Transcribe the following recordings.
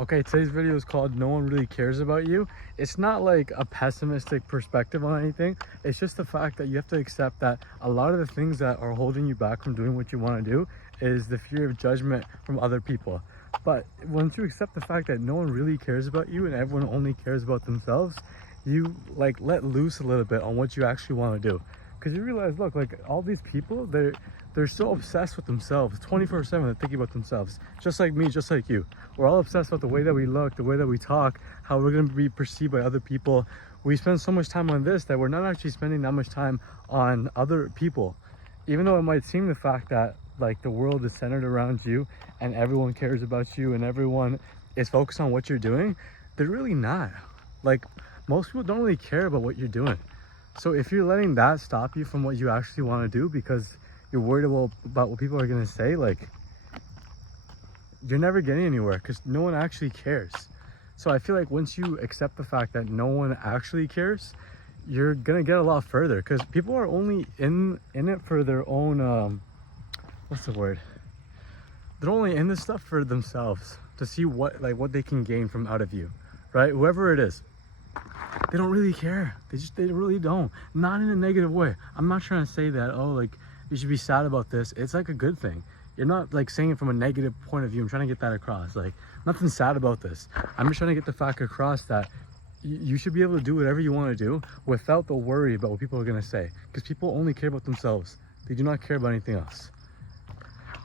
Okay, today's video is called No One Really Cares About You. It's not like a pessimistic perspective on anything. It's just the fact that you have to accept that a lot of the things that are holding you back from doing what you want to do is the fear of judgment from other people. But once you accept the fact that no one really cares about you and everyone only cares about themselves, you like let loose a little bit on what you actually want to do. Because you realize, look, like all these people, they're so obsessed with themselves 24/7. They're thinking about themselves, just like me, just like you. We're all obsessed with the way that we look, the way that we talk, how we're going to be perceived by other people. We spend so much time on this that we're not actually spending that much time on other people, even though it might seem the fact that like the world is centered around you and everyone cares about you and everyone is focused on what you're doing. They're really not. Like, most people don't really care about what you're doing. So if you're letting that stop you from what you actually want to do because you're worried about what people are going to say, like, you're never getting anywhere because no one actually cares. So I feel like once you accept the fact that no one actually cares, you're going to get a lot further, because people are only in it for their own, what's the word? They're only in this stuff for themselves, to see what they can gain from out of you, right? Whoever it is. They don't really care. They really don't. Not in a negative way. I'm not trying to say that, oh, like, you should be sad about this. It's like a good thing. You're not like saying it from a negative point of view. I'm trying to get that across. Like, nothing sad about this. I'm just trying to get the fact across that you should be able to do whatever you want to do without the worry about what people are going to say. Because people only care about themselves. They do not care about anything else.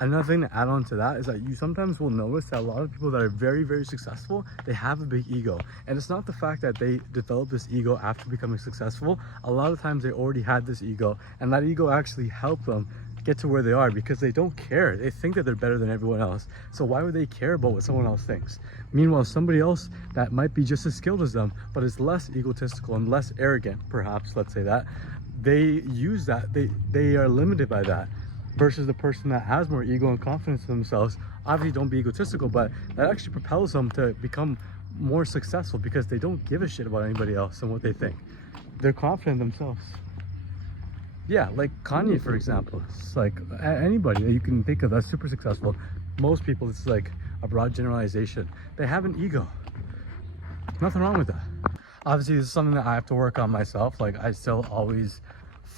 Another thing to add on to that is that you sometimes will notice that a lot of people that are very, very successful, they have a big ego. And it's not the fact that they develop this ego after becoming successful. A lot of times they already had this ego, and that ego actually helped them get to where they are because they don't care. They think that they're better than everyone else. So why would they care about what someone else thinks? Meanwhile, somebody else that might be just as skilled as them, but is less egotistical and less arrogant, perhaps, let's say that, they use that, they are limited by that. Versus the person that has more ego and confidence in themselves. Obviously, don't be egotistical, but that actually propels them to become more successful because they don't give a shit about anybody else and what they think. They're confident in themselves. Yeah, like Kanye, for example. It's like anybody that you can think of that's super successful. Most people, it's like a broad generalization. They have an ego. Nothing wrong with that. Obviously, this is something that I have to work on myself. Like, I still always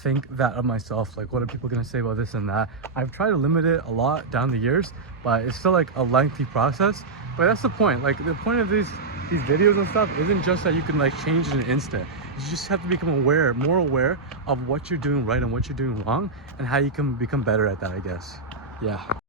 think that of myself, like, what are people gonna say about this and that. I've tried to limit it a lot down the years, but it's still like a lengthy process. But that's the point. Like, the point of these videos and stuff isn't just that you can like change in an instant. You just have to become aware, more aware of what you're doing right and what you're doing wrong, and how you can become better at that, I guess. Yeah.